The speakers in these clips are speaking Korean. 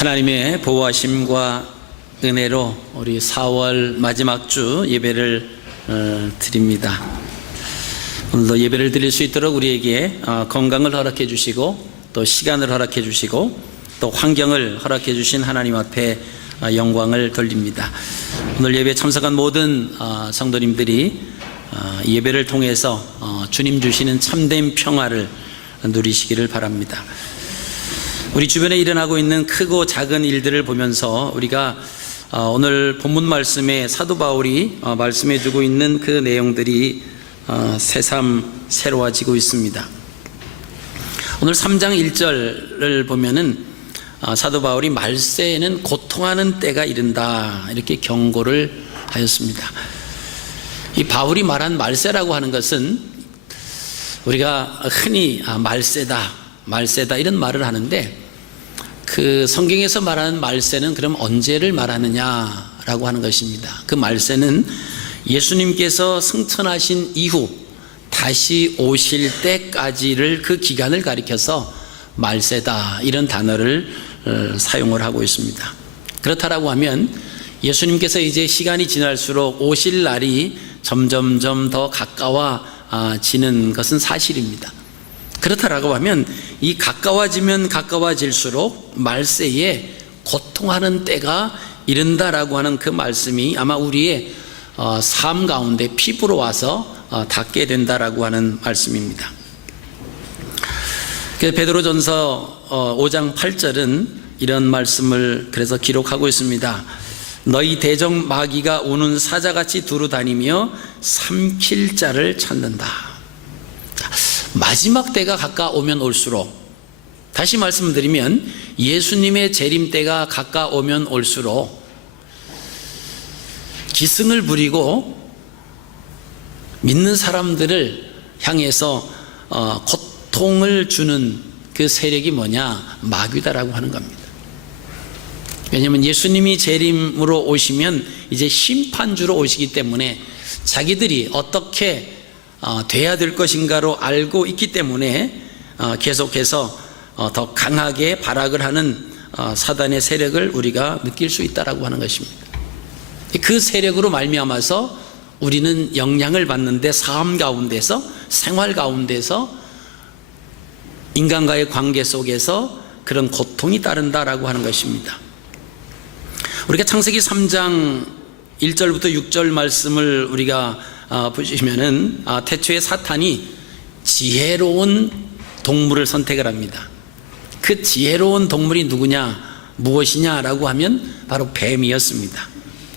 하나님의 보호하심과 은혜로 우리 4월 마지막 주 예배를 드립니다. 오늘도 예배를 드릴 수 있도록 우리에게 건강을 허락해 주시고 또 시간을 허락해 주시고 또 환경을 허락해 주신 하나님 앞에 영광을 돌립니다. 오늘 예배에 참석한 모든 성도님들이 예배를 통해서 주님 주시는 참된 평화를 누리시기를 바랍니다. 우리 주변에 일어나고 있는 크고 작은 일들을 보면서 우리가 오늘 본문 말씀에 사도 바울이 말씀해 주고 있는 그 내용들이 새삼 새로워지고 있습니다. 오늘 3장 1절을 보면은 사도 바울이 말세에는 고통하는 때가 이른다 이렇게 경고를 하였습니다. 이 바울이 말한 말세라고 하는 것은 우리가 흔히 말세다 이런 말을 하는데 그 성경에서 말하는 말세는 그럼 언제를 말하느냐라고 하는 것입니다. 그 말세는 예수님께서 승천하신 이후 다시 오실 때까지를 그 기간을 가리켜서 말세다 이런 단어를 사용을 하고 있습니다. 그렇다라고 하면 예수님께서 이제 시간이 지날수록 오실 날이 점점점 더 가까워지는 것은 사실입니다. 그렇다라고 하면 이 가까워지면 가까워질수록 말세에 고통하는 때가 이른다라고 하는 그 말씀이 아마 우리의 삶 가운데 피부로 와서 닿게 된다라고 하는 말씀입니다. 베드로전서 5장 8절은 이런 말씀을 그래서 기록하고 있습니다. 너희 대적 마귀가 우는 사자같이 두루 다니며 삼킬 자를 찾는다. 마지막 때가 가까우면 올수록, 다시 말씀드리면 예수님의 재림 때가 가까우면 올수록 기승을 부리고 믿는 사람들을 향해서 고통을 주는 그 세력이 뭐냐? 마귀다라고 하는 겁니다. 왜냐하면 예수님이 재림으로 오시면 이제 심판주로 오시기 때문에 자기들이 어떻게 돼야 될 것인가로 알고 있기 때문에 계속해서 더 강하게 발악을 하는 사단의 세력을 우리가 느낄 수 있다라고 하는 것입니다. 그 세력으로 말미암아서 우리는 영향을 받는데 삶 가운데서, 생활 가운데서, 인간과의 관계 속에서 그런 고통이 따른다라고 하는 것입니다. 우리가 창세기 3장 1절부터 6절 말씀을 우리가 보시면은 태초에 사탄이 지혜로운 동물을 선택을 합니다. 그 지혜로운 동물이 누구냐, 무엇이냐라고 하면 바로 뱀이었습니다.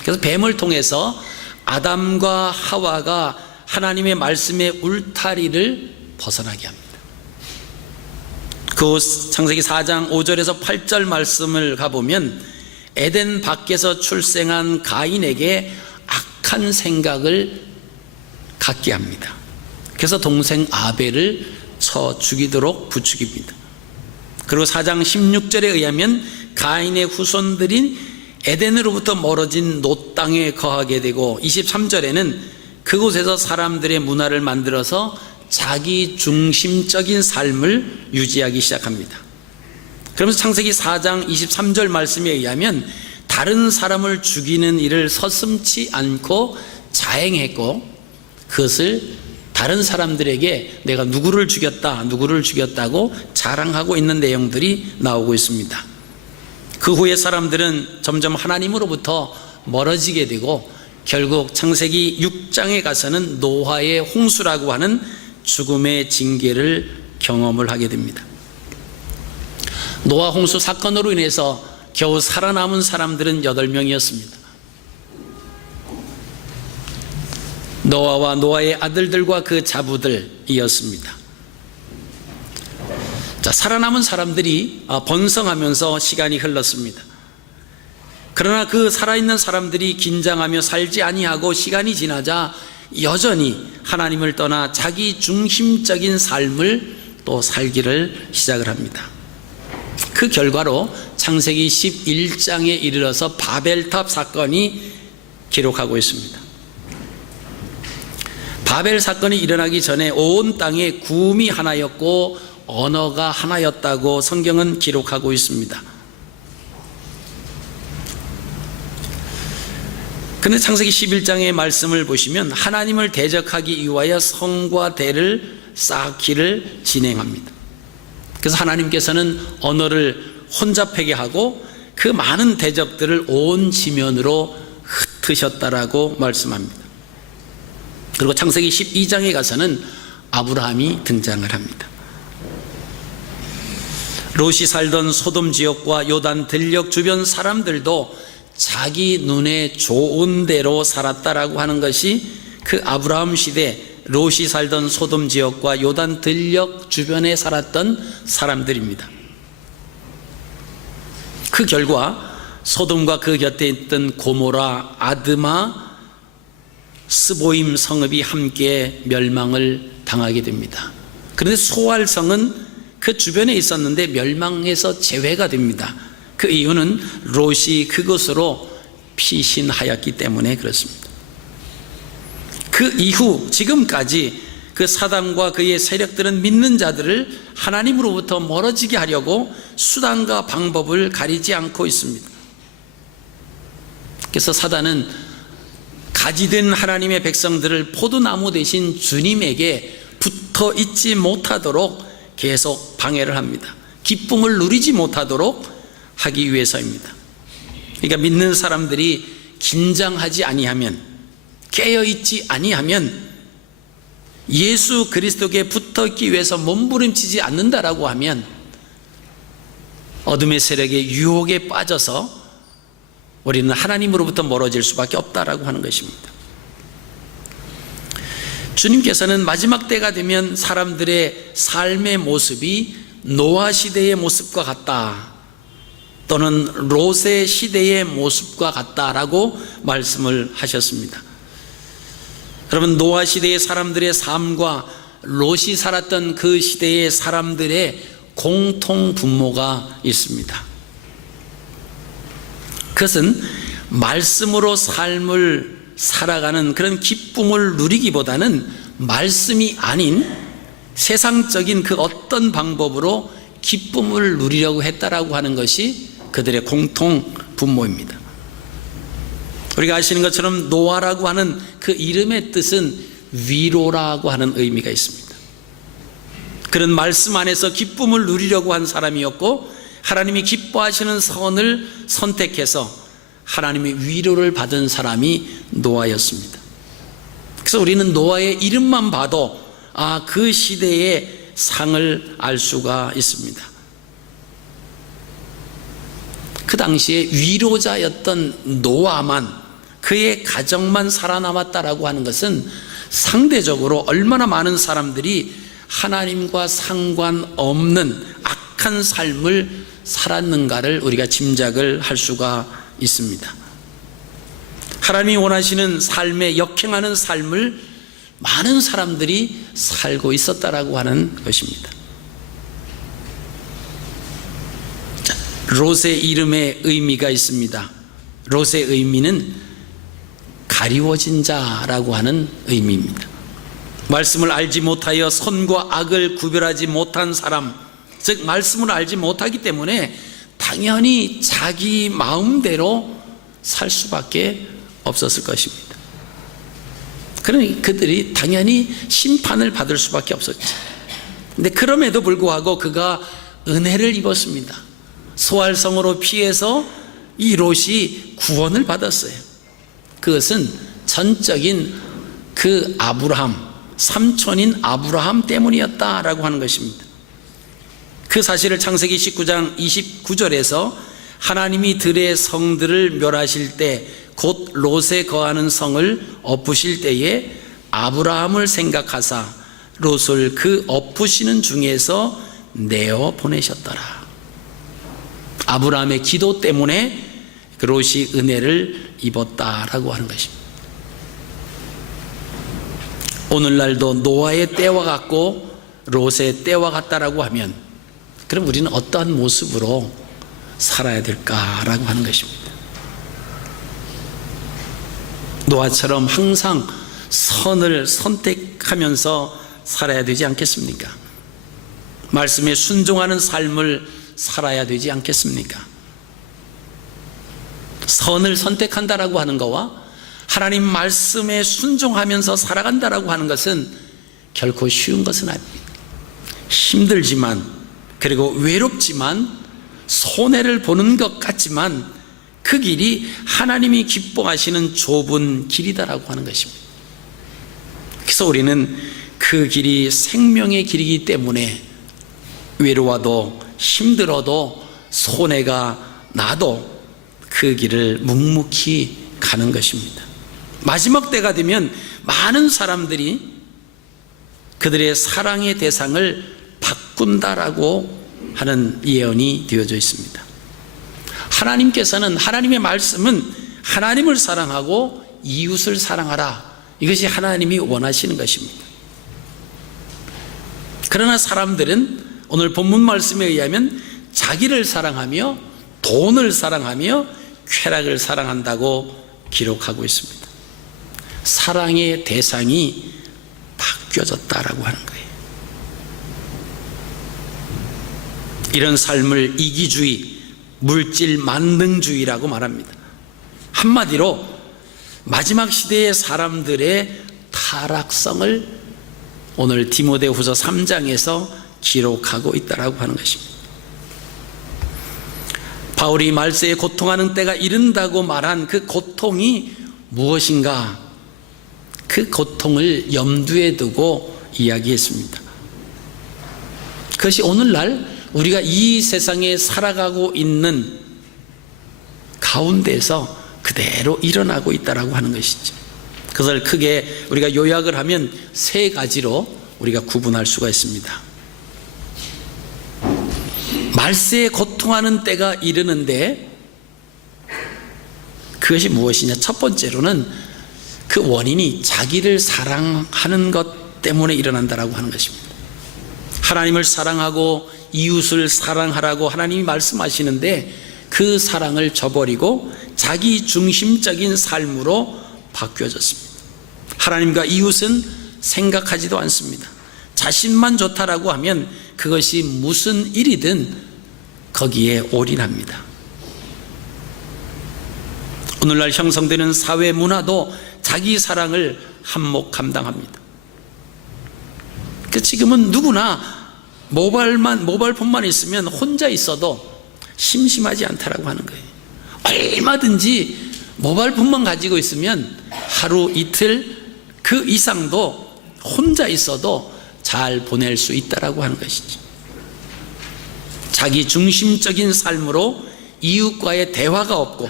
그래서 뱀을 통해서 아담과 하와가 하나님의 말씀의 울타리를 벗어나게 합니다. 그 창세기 4장 5절에서 8절 말씀을 가보면 에덴 밖에서 출생한 가인에게 악한 생각을 갖게 합니다. 그래서 동생 아벨을 쳐 죽이도록 부추깁니다. 그리고 4장 16절에 의하면 가인의 후손들인 에덴으로부터 멀어진 놋 땅에 거하게 되고 23절에는 그곳에서 사람들의 문화를 만들어서 자기 중심적인 삶을 유지하기 시작합니다. 그러면서 창세기 4장 23절 말씀에 의하면 다른 사람을 죽이는 일을 서슴지 않고 자행했고 그것을 다른 사람들에게 내가 누구를 죽였다고 자랑하고 있는 내용들이 나오고 있습니다. 그 후에 사람들은 점점 하나님으로부터 멀어지게 되고 결국 창세기 6장에 가서는 노아의 홍수라고 하는 죽음의 징계를 경험을 하게 됩니다. 노아 홍수 사건으로 인해서 겨우 살아남은 사람들은 8명이었습니다. 노아와 노아의 아들들과 그 자부들이었습니다. 살아남은 사람들이 번성하면서 시간이 흘렀습니다. 그러나 그 살아있는 사람들이 긴장하며 살지 아니하고 시간이 지나자 여전히 하나님을 떠나 자기 중심적인 삶을 또 살기를 시작을 합니다. 그 결과로 창세기 11장에 이르러서 바벨탑 사건이 기록하고 있습니다. 바벨 사건이 일어나기 전에 온 땅에 구음이 하나였고 언어가 하나였다고 성경은 기록하고 있습니다. 근데 창세기 11장의 말씀을 보시면 하나님을 대적하기 위하여 성과 대를 쌓기를 진행합니다. 그래서 하나님께서는 언어를 혼잡하게 하고 그 많은 대적들을 온 지면으로 흩으셨다라고 말씀합니다. 그리고 창세기 12장에 가서는 아브라함이 등장을 합니다. 롯이 살던 소돔 지역과 요단 들녘 주변 사람들도 자기 눈에 좋은 대로 살았다라고 하는 것이 그 아브라함 시대 롯이 살던 소돔 지역과 요단 들녘 주변에 살았던 사람들입니다. 그 결과 소돔과 그 곁에 있던 고모라, 아드마, 스보임 성읍이 함께 멸망을 당하게 됩니다. 그런데 소알성은 그 주변에 있었는데 멸망해서 제외가 됩니다. 그 이유는 롯이 그것으로 피신하였기 때문에 그렇습니다. 그 이후 지금까지 그 사단과 그의 세력들은 믿는 자들을 하나님으로부터 멀어지게 하려고 수단과 방법을 가리지 않고 있습니다. 그래서 사단은 가지된 하나님의 백성들을 포도나무 대신 주님에게 붙어 있지 못하도록 계속 방해를 합니다. 기쁨을 누리지 못하도록 하기 위해서입니다. 그러니까 믿는 사람들이 긴장하지 아니하면, 깨어있지 아니하면, 예수 그리스도께 붙어있기 위해서 몸부림치지 않는다라고 하면 어둠의 세력의 유혹에 빠져서 우리는 하나님으로부터 멀어질 수밖에 없다라고 하는 것입니다. 주님께서는 마지막 때가 되면 사람들의 삶의 모습이 노아 시대의 모습과 같다, 또는 롯의 시대의 모습과 같다라고 말씀을 하셨습니다. 여러분, 노아 시대의 사람들의 삶과 롯이 살았던 그 시대의 사람들의 공통 분모가 있습니다. 그것은 말씀으로 삶을 살아가는 그런 기쁨을 누리기보다는 말씀이 아닌 세상적인 그 어떤 방법으로 기쁨을 누리려고 했다라고 하는 것이 그들의 공통 분모입니다. 우리가 아시는 것처럼 노아라고 하는 그 이름의 뜻은 위로라고 하는 의미가 있습니다. 그런 말씀 안에서 기쁨을 누리려고 한 사람이었고, 하나님이 기뻐하시는 선을 선택해서 하나님의 위로를 받은 사람이 노아였습니다. 그래서 우리는 노아의 이름만 봐도 그 시대의 상을 알 수가 있습니다. 그 당시에 위로자였던 노아만, 그의 가정만 살아남았다라고 하는 것은 상대적으로 얼마나 많은 사람들이 하나님과 상관없는 악한 삶을 살았는가를 우리가 짐작을 할 수가 있습니다. 하나님이 원하시는 삶에 역행하는 삶을 많은 사람들이 살고 있었다라고 하는 것입니다. 롯의 이름에 의미가 있습니다. 롯의 의미는 가리워진 자라고 하는 의미입니다. 말씀을 알지 못하여 선과 악을 구별하지 못한 사람, 즉 말씀을 알지 못하기 때문에 당연히 자기 마음대로 살 수밖에 없었을 것입니다. 그러니 그들이 당연히 심판을 받을 수밖에 없었죠. 근데 그럼에도 불구하고 그가 은혜를 입었습니다. 소알성으로 피해서 이 롯이 구원을 받았어요. 그것은 전적인 그 아브라함, 삼촌인 아브라함 때문이었다라고 하는 것입니다. 그 사실을 창세기 19장 29절에서 하나님이 들의 성들을 멸하실 때, 곧 롯에 거하는 성을 엎으실 때에 아브라함을 생각하사 롯을 그 엎으시는 중에서 내어 보내셨더라. 아브라함의 기도 때문에 롯이 은혜를 입었다라고 하는 것입니다. 오늘날도 노아의 때와 같고 롯의 때와 같다라고 하면, 그럼 우리는 어떠한 모습으로 살아야 될까라고 하는 것입니다. 노아처럼 항상 선을 선택하면서 살아야 되지 않겠습니까? 말씀에 순종하는 삶을 살아야 되지 않겠습니까? 선을 선택한다라고 하는 것과 하나님 말씀에 순종하면서 살아간다라고 하는 것은 결코 쉬운 것은 아닙니다. 힘들지만, 그리고 외롭지만, 손해를 보는 것 같지만 그 길이 하나님이 기뻐하시는 좁은 길이다라고 하는 것입니다. 그래서 우리는 그 길이 생명의 길이기 때문에 외로워도 힘들어도 손해가 나도 그 길을 묵묵히 가는 것입니다. 마지막 때가 되면 많은 사람들이 그들의 사랑의 대상을 바꾼다라고 하는 예언이 되어져 있습니다. 하나님께서는, 하나님의 말씀은 하나님을 사랑하고 이웃을 사랑하라, 이것이 하나님이 원하시는 것입니다. 그러나 사람들은 오늘 본문 말씀에 의하면 자기를 사랑하며 돈을 사랑하며 쾌락을 사랑한다고 기록하고 있습니다. 사랑의 대상이 바뀌어졌다라고 하는 거예요. 이런 삶을 이기주의, 물질 만능주의라고 말합니다. 한마디로 마지막 시대의 사람들의 타락성을 오늘 디모데후서 3장에서 기록하고 있다라고 하는 것입니다. 바울이 말세에 고통하는 때가 이른다고 말한 그 고통이 무엇인가, 그 고통을 염두에 두고 이야기했습니다. 그것이 오늘날 우리가 이 세상에 살아가고 있는 가운데서 그대로 일어나고 있다라고 하는 것이죠. 그것을 크게 우리가 요약을 하면 세 가지로 우리가 구분할 수가 있습니다. 말세에 고통하는 때가 이르는데 그것이 무엇이냐? 첫 번째로는 그 원인이 자기를 사랑하는 것 때문에 일어난다라고 하는 것입니다. 하나님을 사랑하고 이웃을 사랑하라고 하나님이 말씀하시는데 그 사랑을 저버리고 자기 중심적인 삶으로 바뀌어졌습니다. 하나님과 이웃은 생각하지도 않습니다. 자신만 좋다라고 하면 그것이 무슨 일이든 거기에 올인합니다. 오늘날 형성되는 사회 문화도 자기 사랑을 한몫 감당합니다. 지금은 누구나 모바일폰만 있으면 혼자 있어도 심심하지 않다라고 하는 거예요. 얼마든지 모바일폰만 가지고 있으면 하루 이틀 그 이상도 혼자 있어도 잘 보낼 수 있다라고 하는 것이죠. 자기 중심적인 삶으로 이웃과의 대화가 없고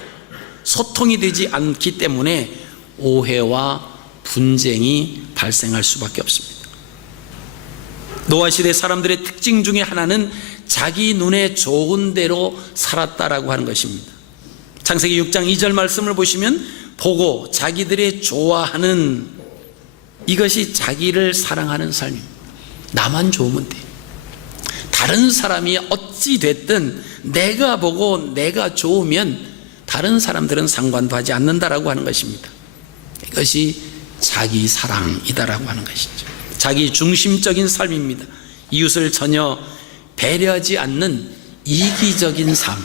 소통이 되지 않기 때문에 오해와 분쟁이 발생할 수밖에 없습니다. 노아 시대 사람들의 특징 중에 하나는 자기 눈에 좋은 대로 살았다라고 하는 것입니다. 창세기 6장 2절 말씀을 보시면 보고 자기들의 좋아하는, 이것이 자기를 사랑하는 삶입니다. 나만 좋으면 돼. 다른 사람이 어찌 됐든 내가 보고 내가 좋으면 다른 사람들은 상관도 하지 않는다라고 하는 것입니다. 이것이 자기 사랑이다라고 하는 것이죠. 자기 중심적인 삶입니다. 이웃을 전혀 배려하지 않는 이기적인 삶.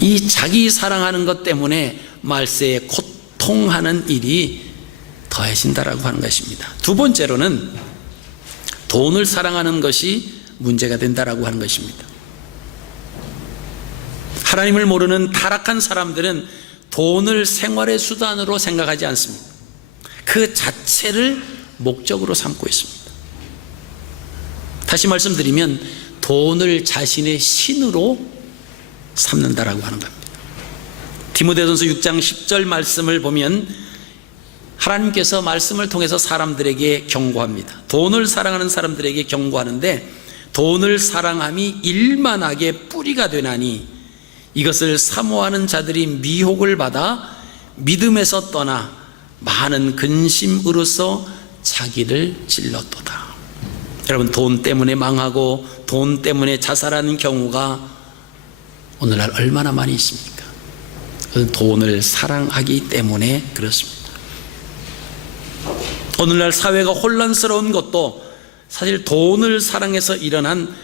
이 자기 사랑하는 것 때문에 말세에 고통하는 일이 더해진다라고 하는 것입니다. 두 번째로는 돈을 사랑하는 것이 문제가 된다라고 하는 것입니다. 하나님을 모르는 타락한 사람들은 돈을 생활의 수단으로 생각하지 않습니다. 그 자체를 목적으로 삼고 있습니다. 다시 말씀드리면 돈을 자신의 신으로 삼는다라고 하는 겁니다. 디모데전서 6장 10절 말씀을 보면 하나님께서 말씀을 통해서 사람들에게 경고합니다. 돈을 사랑하는 사람들에게 경고하는데, 돈을 사랑함이 일만하게 뿌리가 되나니 이것을 사모하는 자들이 미혹을 받아 믿음에서 떠나 많은 근심으로써 자기를 찔렀도다. 여러분, 돈 때문에 망하고 돈 때문에 자살하는 경우가 오늘날 얼마나 많이 있습니까? 돈을 사랑하기 때문에 그렇습니다. 오늘날 사회가 혼란스러운 것도 사실 돈을 사랑해서 일어난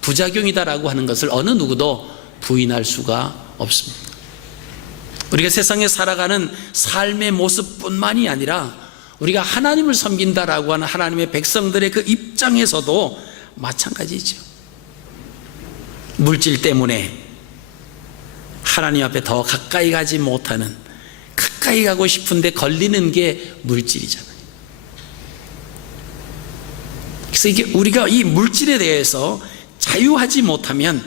부작용이다라고 하는 것을 어느 누구도 부인할 수가 없습니다. 우리가 세상에 살아가는 삶의 모습뿐만이 아니라 우리가 하나님을 섬긴다라고 하는 하나님의 백성들의 그 입장에서도 마찬가지죠. 물질 때문에 하나님 앞에 더 가까이 가지 못하는, 가까이 가고 싶은데 걸리는 게 물질이잖아요. 그래서 이게 우리가 이 물질에 대해서 자유하지 못하면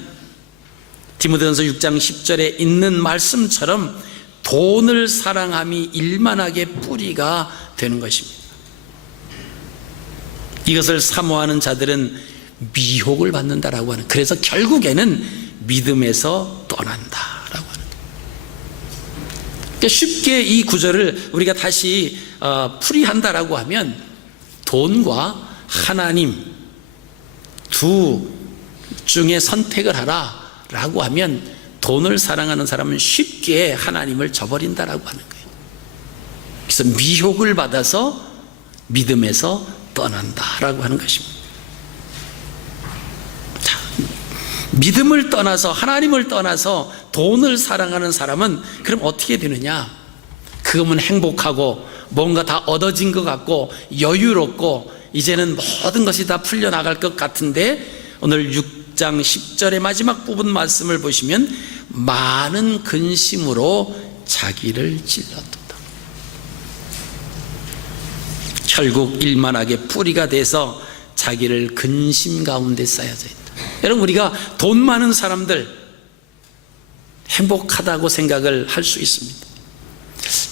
디모데전서 6장 10절에 있는 말씀처럼 돈을 사랑함이 일만하게 뿌리가 되는 것입니다. 이것을 사모하는 자들은 미혹을 받는다라고 하는, 그래서 결국에는 믿음에서 떠난다라고 하는 거예요. 그러니까 쉽게 이 구절을 우리가 다시 풀이한다라고 하면 돈과 하나님 두 중에 선택을 하라라고 하면 돈을 사랑하는 사람은 쉽게 하나님을 저버린다라고 하는 거예요. 그래서 미혹을 받아서 믿음에서 떠난다라고 하는 것입니다. 자, 믿음을 떠나서, 하나님을 떠나서 돈을 사랑하는 사람은 그럼 어떻게 되느냐? 그러면 행복하고 뭔가 다 얻어진 것 같고 여유롭고 이제는 모든 것이 다 풀려나갈 것 같은데, 오늘 6장 10절의 마지막 부분 말씀을 보시면 많은 근심으로 자기를 찔렀다. 결국 일만하게 뿌리가 돼서 자기를 근심 가운데 쌓여져 있다. 여러분, 우리가 돈 많은 사람들 행복하다고 생각을 할 수 있습니다.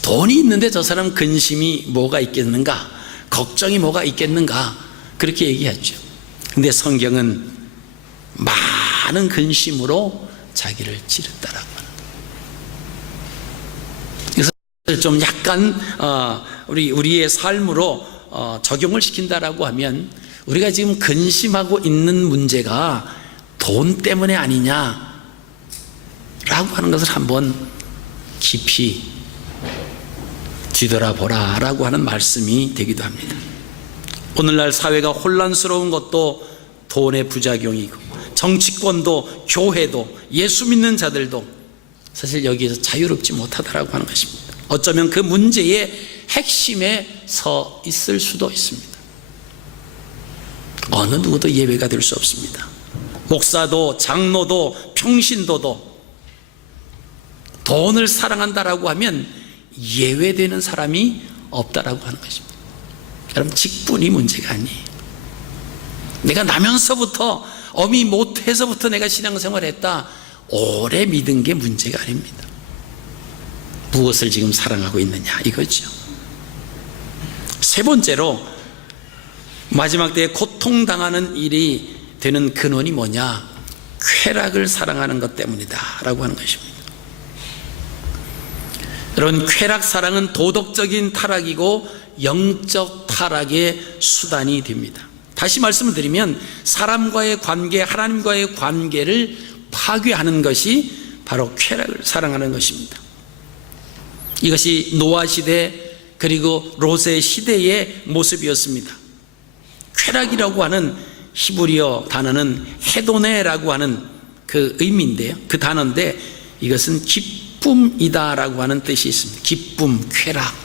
돈이 있는데 저 사람 근심이 뭐가 있겠는가, 걱정이 뭐가 있겠는가, 그렇게 얘기하죠. 근데 성경은 많은 근심으로 자기를 찌른다라고 하는 거예요. 그래서 좀 약간 우리의 삶으로 적용을 시킨다라고 하면, 우리가 지금 근심하고 있는 문제가 돈 때문에 아니냐라고 하는 것을 한번 깊이 뒤돌아보라라고 하는 말씀이 되기도 합니다. 오늘날 사회가 혼란스러운 것도 돈의 부작용이고, 정치권도 교회도 예수 믿는 자들도 사실 여기에서 자유롭지 못하다라고 하는 것입니다. 어쩌면 그 문제의 핵심에 서 있을 수도 있습니다. 어느 누구도 예외가 될 수 없습니다. 목사도 장로도 평신도도 돈을 사랑한다라고 하면 예외되는 사람이 없다라고 하는 것입니다. 여러분, 직분이 문제가 아니에요. 내가 나면서부터, 어미 못해서부터 내가 신앙생활했다, 오래 믿은 게 문제가 아닙니다. 무엇을 지금 사랑하고 있느냐, 이거죠. 세 번째로, 마지막 때에 고통당하는 일이 되는 근원이 뭐냐? 쾌락을 사랑하는 것 때문이다 라고 하는 것입니다. 여러분, 쾌락 사랑은 도덕적인 타락이고 영적 타락의 수단이 됩니다. 다시 말씀을 드리면, 사람과의 관계, 하나님과의 관계를 파괴하는 것이 바로 쾌락을 사랑하는 것입니다. 이것이 노아 시대 그리고 롯의 시대의 모습이었습니다. 쾌락이라고 하는 히브리어 단어는 헤도네라고 하는 그 의미인데요, 그 단어인데 이것은 기쁨이다라고 하는 뜻이 있습니다. 기쁨, 쾌락.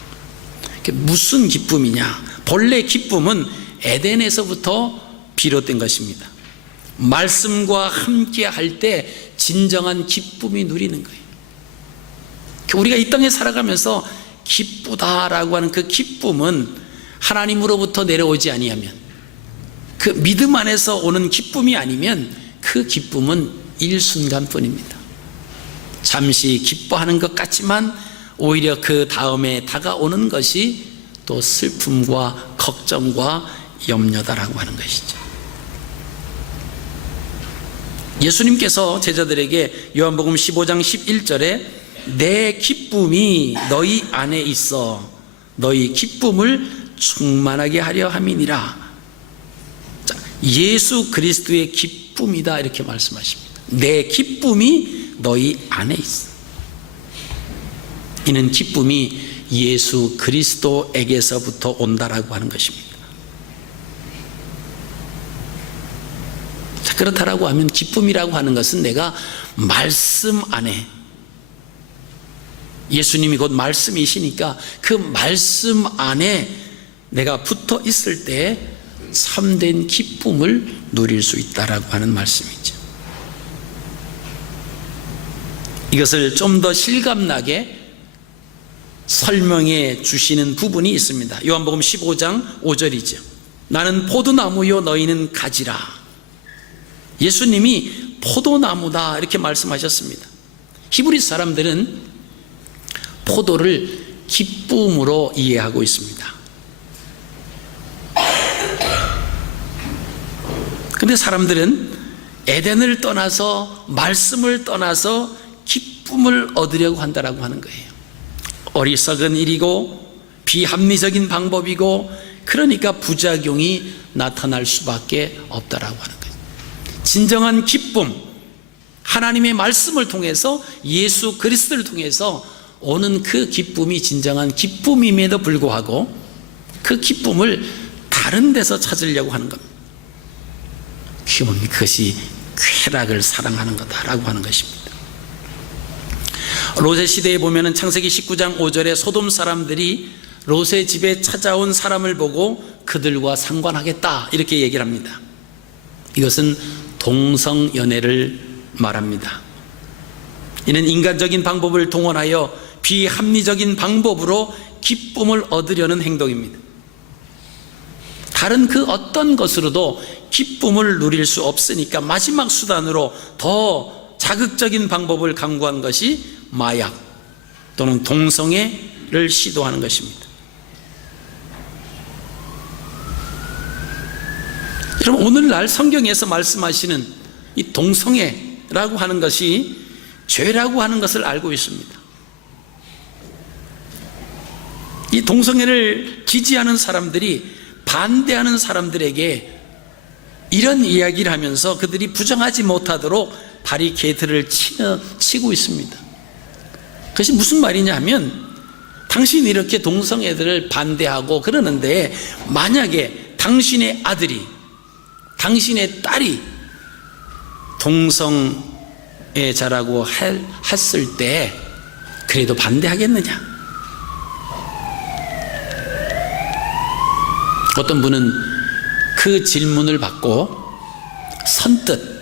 무슨 기쁨이냐? 본래 기쁨은 에덴에서부터 비롯된 것입니다. 말씀과 함께 할 때 진정한 기쁨이 누리는 거예요. 우리가 이 땅에 살아가면서 기쁘다라고 하는 그 기쁨은 하나님으로부터 내려오지 아니하면, 그 믿음 안에서 오는 기쁨이 아니면 그 기쁨은 일순간뿐입니다. 잠시 기뻐하는 것 같지만 오히려 그 다음에 다가오는 것이 또 슬픔과 걱정과 염려다라고 하는 것이죠. 예수님께서 제자들에게 요한복음 15장 11절에 내 기쁨이 너희 안에 있어 너희 기쁨을 충만하게 하려 함이니라. 자, 예수 그리스도의 기쁨이다 이렇게 말씀하십니다. 내 기쁨이 너희 안에 있어. 이는 기쁨이 예수 그리스도에게서부터 온다라고 하는 것입니다. 자, 그렇다라고 하면 기쁨이라고 하는 것은 내가 말씀 안에, 예수님이 곧 말씀이시니까 그 말씀 안에 내가 붙어 있을 때 참된 기쁨을 누릴 수 있다라고 하는 말씀이죠. 이것을 좀 더 실감나게 설명해 주시는 부분이 있습니다. 요한복음 15장 5절이죠. 나는 포도나무요 너희는 가지라. 예수님이 포도나무다 이렇게 말씀하셨습니다. 히브리 사람들은 포도를 기쁨으로 이해하고 있습니다. 근데 사람들은 에덴을 떠나서 말씀을 떠나서 기쁨을 얻으려고 한다라고 하는 거예요. 어리석은 일이고 비합리적인 방법이고 그러니까 부작용이 나타날 수밖에 없다라고 하는 거예요. 진정한 기쁨, 하나님의 말씀을 통해서 예수 그리스도를 통해서 오는 그 기쁨이 진정한 기쁨임에도 불구하고 그 기쁨을 다른 데서 찾으려고 하는 겁니다. 그것이 쾌락을 사랑하는 거다라고 하는 것입니다. 롯의 시대에 보면은 창세기 19장 5절에 소돔 사람들이 롯의 집에 찾아온 사람을 보고 그들과 상관하겠다 이렇게 얘기를 합니다. 이것은 동성연애를 말합니다. 이는 인간적인 방법을 동원하여 비합리적인 방법으로 기쁨을 얻으려는 행동입니다. 다른 그 어떤 것으로도 기쁨을 누릴 수 없으니까 마지막 수단으로 더 자극적인 방법을 강구한 것이 마약 또는 동성애를 시도하는 것입니다. 여러분, 오늘날 성경에서 말씀하시는 이 동성애라고 하는 것이 죄라고 하는 것을 알고 있습니다. 이 동성애를 지지하는 사람들이 반대하는 사람들에게 이런 이야기를 하면서 그들이 부정하지 못하도록 바리케이트를 치고 있습니다. 그것이 무슨 말이냐 하면, 당신이 이렇게 동성애들을 반대하고 그러는데 만약에 당신의 아들이, 당신의 딸이 동성애자라고 했을 때 그래도 반대하겠느냐? 어떤 분은 그 질문을 받고 선뜻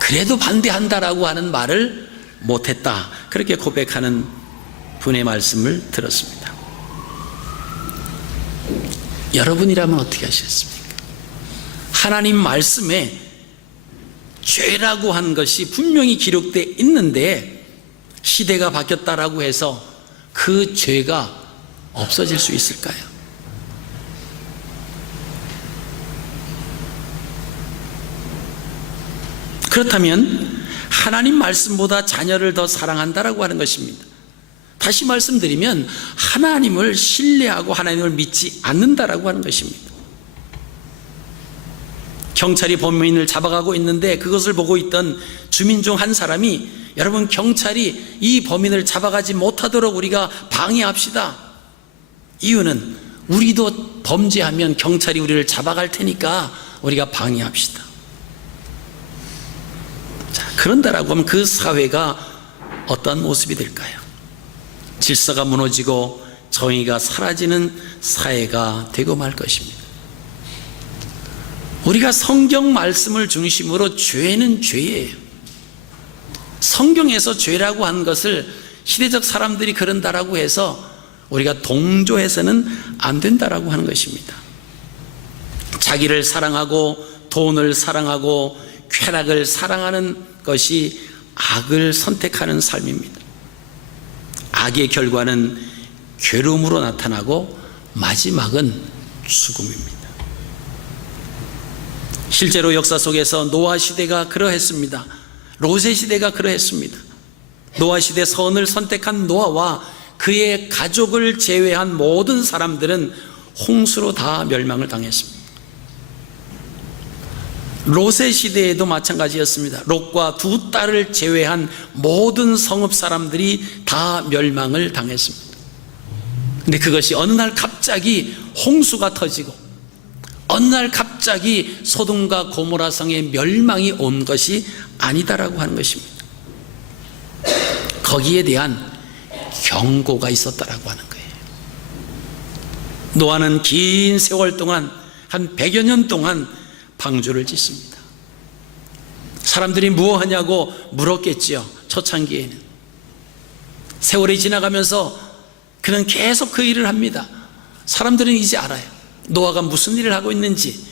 그래도 반대한다라고 하는 말을 못했다, 그렇게 고백하는 분의 말씀을 들었습니다. 여러분이라면 어떻게 하시겠습니까? 하나님 말씀에 죄라고 한 것이 분명히 기록되어 있는데 시대가 바뀌었다라고 해서 그 죄가 없어질 수 있을까요? 그렇다면 하나님 말씀보다 자녀를 더 사랑한다라고 하는 것입니다. 다시 말씀드리면 하나님을 신뢰하고 하나님을 믿지 않는다라고 하는 것입니다. 경찰이 범인을 잡아가고 있는데 그것을 보고 있던 주민 중 한 사람이, 여러분, 경찰이 이 범인을 잡아가지 못하도록 우리가 방해합시다. 이유는 우리도 범죄하면 경찰이 우리를 잡아갈 테니까 우리가 방해합시다. 자, 그런다라고 하면 그 사회가 어떤 모습이 될까요? 질서가 무너지고 정의가 사라지는 사회가 되고 말 것입니다. 우리가 성경 말씀을 중심으로 죄는 죄예요. 성경에서 죄라고 한 것을 시대적 사람들이 그런다라고 해서 우리가 동조해서는 안 된다라고 하는 것입니다. 자기를 사랑하고 돈을 사랑하고 쾌락을 사랑하는 것이 악을 선택하는 삶입니다. 악의 결과는 괴로움으로 나타나고 마지막은 죽음입니다. 실제로 역사 속에서 노아 시대가 그러했습니다. 롯의 시대가 그러했습니다. 노아 시대 선을 선택한 노아와 그의 가족을 제외한 모든 사람들은 홍수로 다 멸망을 당했습니다. 롯의 시대에도 마찬가지였습니다. 롯과 두 딸을 제외한 모든 성읍 사람들이 다 멸망을 당했습니다. 근데 그것이 어느 날 갑자기 홍수가 터지고 어느 날 갑자기 소돔과 고모라 성의 멸망이 온 것이 아니다라고 하는 것입니다. 거기에 대한 경고가 있었다라고 하는 거예요. 노아는 긴 세월 동안, 한 100여 년 동안 방주를 짓습니다. 사람들이 무엇하냐고 물었겠지요. 초창기에는. 세월이 지나가면서 그는 계속 그 일을 합니다. 사람들은 이제 알아요. 노아가 무슨 일을 하고 있는지.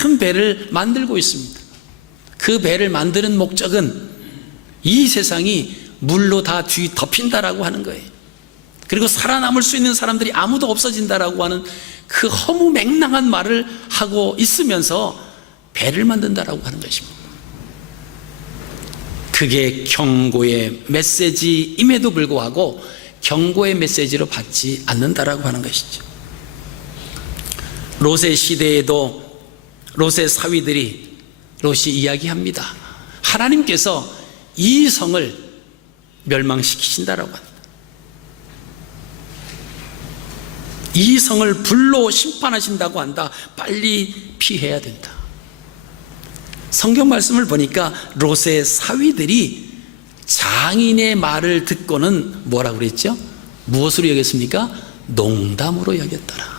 큰 배를 만들고 있습니다. 그 배를 만드는 목적은 이 세상이 물로 다 뒤덮인다라고 하는 거예요. 그리고 살아남을 수 있는 사람들이 아무도 없어진다라고 하는 그 허무맹랑한 말을 하고 있으면서 배를 만든다라고 하는 것입니다. 그게 경고의 메시지임에도 불구하고 경고의 메시지로 받지 않는다라고 하는 것이죠. 롯의 시대에도 롯의 사위들이 롯이 이야기합니다. 하나님께서 이 성을 멸망시키신다라고 합니다. 이 성을 불로 심판하신다고 한다. 빨리 피해야 된다. 성경 말씀을 보니까 롯의 사위들이 장인의 말을 듣고는 뭐라고 그랬죠? 무엇으로 여겼습니까? 농담으로 여겼더라.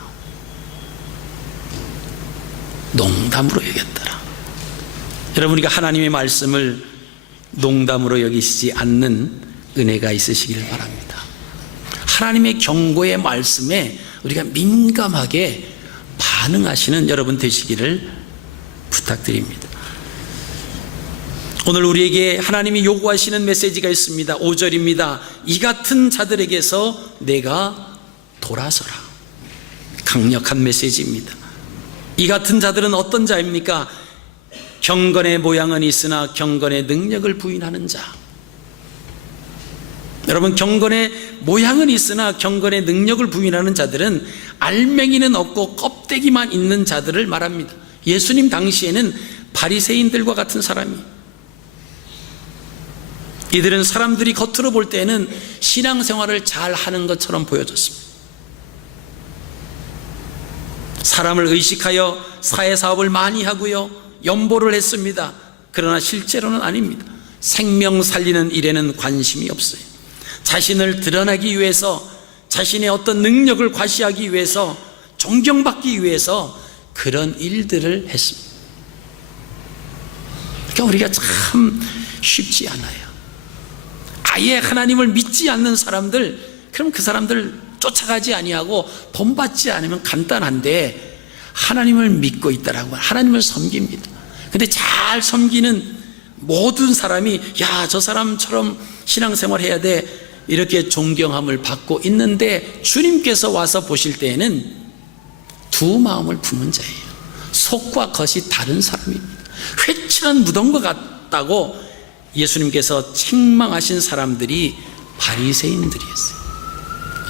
농담으로 여겼더라. 여러분, 우리가 하나님의 말씀을 농담으로 여기시지 않는 은혜가 있으시길 바랍니다. 하나님의 경고의 말씀에 우리가 민감하게 반응하시는 여러분 되시기를 부탁드립니다. 오늘 우리에게 하나님이 요구하시는 메시지가 있습니다. 5절입니다. 이 같은 자들에게서 내가 돌아서라. 강력한 메시지입니다. 이 같은 자들은 어떤 자입니까? 경건의 모양은 있으나 경건의 능력을 부인하는 자. 여러분, 경건의 모양은 있으나 경건의 능력을 부인하는 자들은 알맹이는 없고 껍데기만 있는 자들을 말합니다. 예수님 당시에는 바리새인들과 같은 사람이, 이들은 사람들이 겉으로 볼 때는 신앙생활을 잘 하는 것처럼 보여졌습니다. 사람을 의식하여 사회사업을 많이 하고요, 연보를 했습니다. 그러나 실제로는 아닙니다. 생명 살리는 일에는 관심이 없어요. 자신을 드러내기 위해서, 자신의 어떤 능력을 과시하기 위해서, 존경받기 위해서 그런 일들을 했습니다. 그러니까 우리가 참 쉽지 않아요. 아예 하나님을 믿지 않는 사람들, 그럼 그 사람들 쫓아가지 아니하고 돈 받지 않으면 간단한데, 하나님을 믿고 있다라고, 하나님을 섬깁니다. 근데 잘 섬기는 모든 사람이 야, 저 사람처럼 신앙생활 해야 돼, 이렇게 존경함을 받고 있는데 주님께서 와서 보실 때에는 두 마음을 품은 자예요. 속과 겉이 다른 사람입니다. 회칠한 무덤과 같다고 예수님께서 책망하신 사람들이 바리새인들이었어요.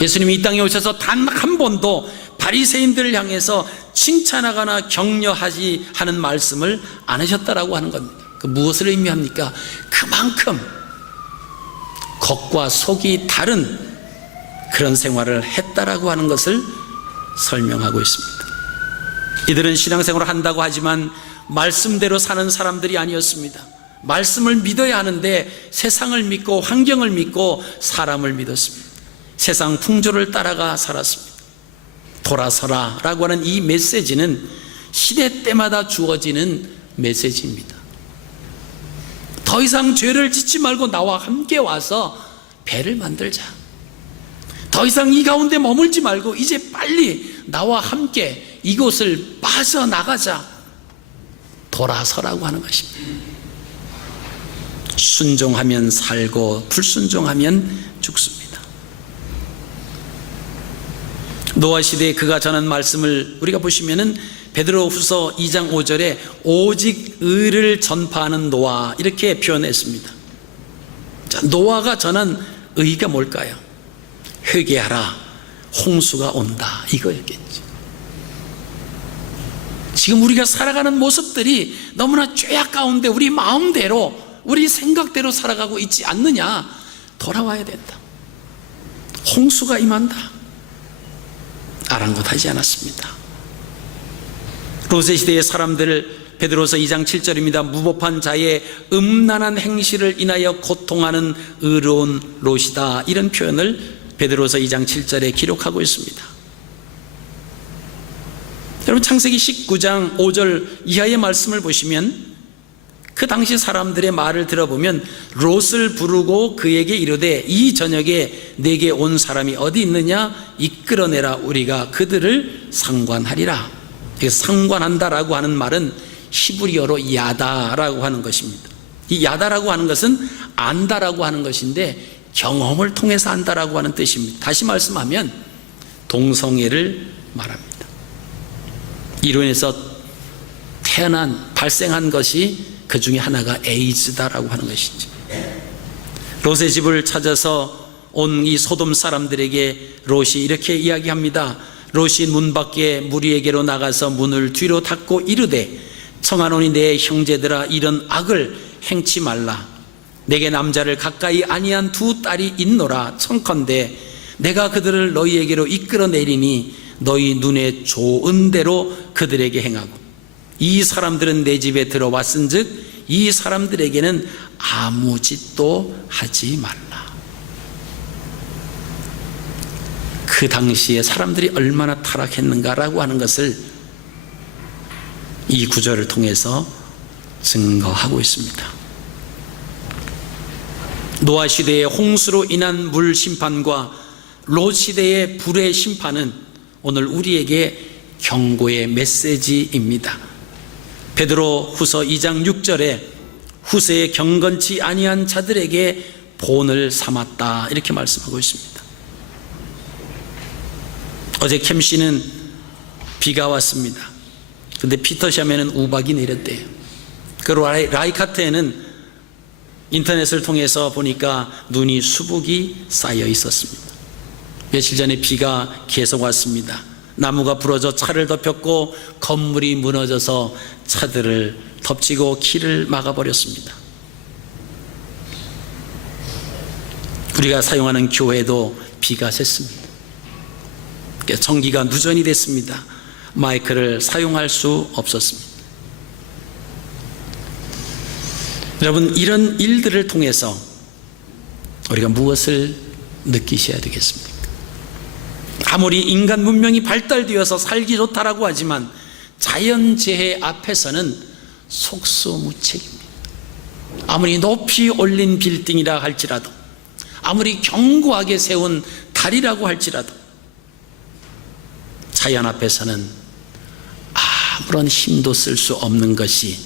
예수님이 이 땅에 오셔서 단 한 번도 바리새인들을 향해서 칭찬하거나 격려하지 하는 말씀을 안 하셨다라고 하는 겁니다. 그 무엇을 의미합니까? 그만큼 겉과 속이 다른 그런 생활을 했다라고 하는 것을 설명하고 있습니다. 이들은 신앙생활을 한다고 하지만 말씀대로 사는 사람들이 아니었습니다. 말씀을 믿어야 하는데 세상을 믿고 환경을 믿고 사람을 믿었습니다. 세상 풍조를 따라가 살았습니다. 돌아서라 라고 하는 이 메시지는 시대 때마다 주어지는 메시지입니다. 더 이상 죄를 짓지 말고 나와 함께 와서 배를 만들자. 더 이상 이 가운데 머물지 말고 이제 빨리 나와 함께 이곳을 빠져나가자. 돌아서라고 하는 것입니다. 순종하면 살고 불순종하면 죽습니다. 노아 시대에 그가 전한 말씀을 우리가 보시면은 베드로후서 2장 5절에 오직 의를 전파하는 노아, 이렇게 표현했습니다. 자, 노아가 전한 의가 뭘까요? 회개하라, 홍수가 온다, 이거였겠죠. 지금 우리가 살아가는 모습들이 너무나 죄악 가운데 우리 마음대로, 우리 생각대로 살아가고 있지 않느냐. 돌아와야 된다. 홍수가 임한다. 아랑곳하지 않았습니다. 롯의 시대의 사람들을 베드로서 2장 7절입니다. 무법한 자의 음란한 행실을 인하여 고통하는 의로운 롯이다. 이런 표현을 베드로서 2장 7절에 기록하고 있습니다. 여러분, 창세기 19장 5절 이하의 말씀을 보시면 그 당시 사람들의 말을 들어보면 롯을 부르고 그에게 이르되 이 저녁에 내게 온 사람이 어디 있느냐 이끌어내라 우리가 그들을 상관하리라. 상관한다라고 하는 말은 히브리어로 야다라고 하는 것입니다. 이 야다라고 하는 것은 안다라고 하는 것인데 경험을 통해서 안다라고 하는 뜻입니다. 다시 말씀하면 동성애를 말합니다. 이로 인해서 발생한 것이 그 중에 하나가 에이즈다라고 하는 것이죠. 롯의 집을 찾아서 온 이 소돔 사람들에게 롯이 이렇게 이야기합니다. 롯이 문 밖에 무리에게로 나가서 문을 뒤로 닫고 이르되 청하노니 내 형제들아 이런 악을 행치 말라. 내게 남자를 가까이 아니한 두 딸이 있노라. 청컨대 내가 그들을 너희에게로 이끌어내리니 너희 눈에 좋은 대로 그들에게 행하고 이 사람들은 내 집에 들어왔은즉 이 사람들에게는 아무 짓도 하지 말라. 그 당시에 사람들이 얼마나 타락했는가라고 하는 것을 이 구절을 통해서 증거하고 있습니다. 노아 시대의 홍수로 인한 물 심판과 롯 시대의 불의 심판은 오늘 우리에게 경고의 메시지입니다. 베드로 후서 2장 6절에 후세에 경건치 아니한 자들에게 본을 삼았다 이렇게 말씀하고 있습니다. 어제 캠시는 비가 왔습니다. 근데 피터샤면은 우박이 내렸대요. 그 라이카트에는 인터넷을 통해서 보니까 눈이 수북이 쌓여 있었습니다. 며칠 전에 비가 계속 왔습니다. 나무가 부러져 차를 덮였고 건물이 무너져서 차들을 덮치고 길을 막아버렸습니다. 우리가 사용하는 교회도 비가 샜습니다. 전기가 누전이 됐습니다. 마이크를 사용할 수 없었습니다. 여러분, 이런 일들을 통해서 우리가 무엇을 느끼셔야 되겠습니까? 아무리 인간 문명이 발달되어서 살기 좋다라고 하지만 자연재해 앞에서는 속수무책입니다. 아무리 높이 올린 빌딩이라 할지라도, 아무리 견고하게 세운 다리라고 할지라도 자연 앞에서는 아무런 힘도 쓸 수 없는 것이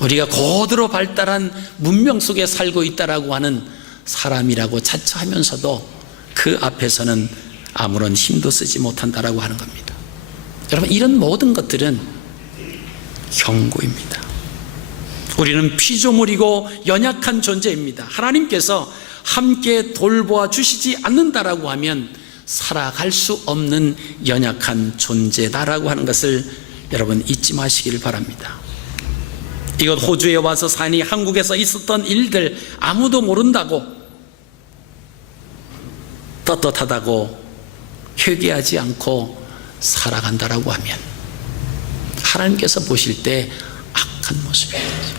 우리가 고도로 발달한 문명 속에 살고 있다라고 하는 사람이라고 자처하면서도 그 앞에서는 아무런 힘도 쓰지 못한다라고 하는 겁니다. 여러분, 이런 모든 것들은 경고입니다. 우리는 피조물이고 연약한 존재입니다. 하나님께서 함께 돌보아 주시지 않는다라고 하면 살아갈 수 없는 연약한 존재다라고 하는 것을 여러분 잊지 마시기를 바랍니다. 이것 호주에 와서 사니 한국에서 있었던 일들 아무도 모른다고 떳떳하다고 회개하지 않고 살아간다라고 하면 하나님께서 보실 때 악한 모습입니다.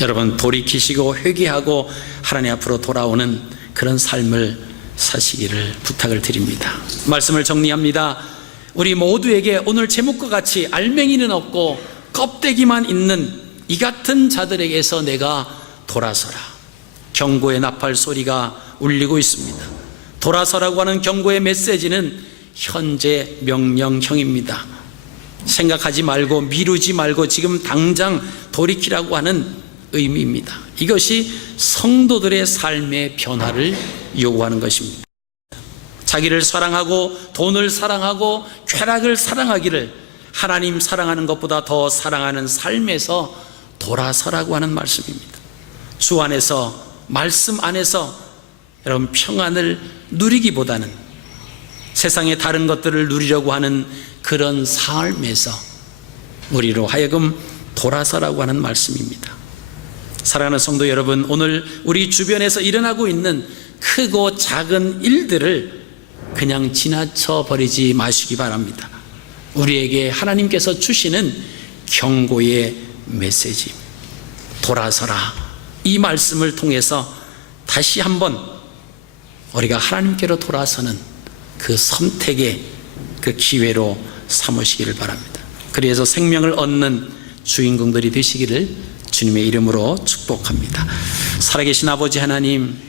여러분, 돌이키시고 회개하고 하나님 앞으로 돌아오는 그런 삶을 사시기를 부탁을 드립니다. 말씀을 정리합니다. 우리 모두에게 오늘 제목과 같이 알맹이는 없고 껍데기만 있는 이 같은 자들에게서 내가 돌아서라. 경고의 나팔 소리가 울리고 있습니다. 돌아서라고 하는 경고의 메시지는 현재 명령형입니다. 생각하지 말고 미루지 말고 지금 당장 돌이키라고 하는 의미입니다. 이것이 성도들의 삶의 변화를 요구하는 것입니다. 자기를 사랑하고 돈을 사랑하고 쾌락을 사랑하기를 하나님 사랑하는 것보다 더 사랑하는 삶에서 돌아서라고 하는 말씀입니다. 주 안에서, 말씀 안에서 여러분 평안을 누리기보다는 세상의 다른 것들을 누리려고 하는 그런 삶에서 우리로 하여금 돌아서라고 하는 말씀입니다. 사랑하는 성도 여러분, 오늘 우리 주변에서 일어나고 있는 크고 작은 일들을 그냥 지나쳐 버리지 마시기 바랍니다. 우리에게 하나님께서 주시는 경고의 메시지. 돌아서라. 이 말씀을 통해서 다시 한번 우리가 하나님께로 돌아서는 그 선택의 그 기회로 삼으시기를 바랍니다. 그래서 생명을 얻는 주인공들이 되시기를 주님의 이름으로 축복합니다. 살아계신 아버지 하나님,